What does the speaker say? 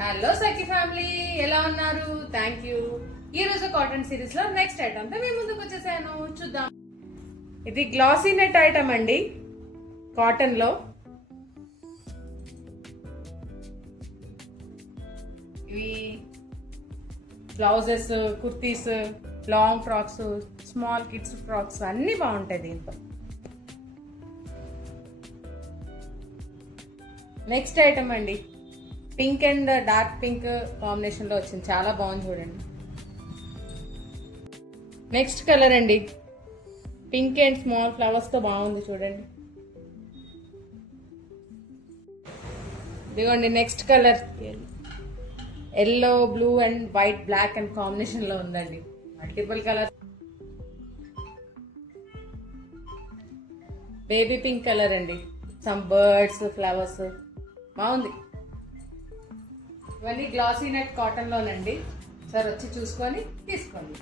Hello సఖి family, ఎలా ఉన్నారు? Thank you. ఈ రోజు కాటన్ సిరీస్ లో నెక్స్ట్ ఐటమ్ తో మీ ముందుకు వచ్చేసాను. చూద్దాం. ఇది గ్లాసీ నెట్ ఐటమ్ అండి, కాటన్ లో. ఇవి blouses, kurtis, long frocks, small kids frocks అన్ని బాగుంటాయి దీంతో. నెక్స్ట్ ఐటమ్ అండి, pink and dark pink combination లో వచ్చింది, చాలా బాగుంది చూడండి. నెక్స్ట్ కలర్ అండి, పింక్ అండ్ స్మాల్ ఫ్లవర్స్ తో బాగుంది చూడండి. ఇదిగోండి next colour, yellow, blue and white, black and combination లో ఉందండి. Multiple colour. Baby pink colour అండి, సమ్ బర్డ్స్, ఫ్లవర్స్, బాగుంది. ఇవన్నీ గ్లాసీ నెట్ కాటన్ లోనండి. సార్ వచ్చి చూసుకొని తీసుకోండి.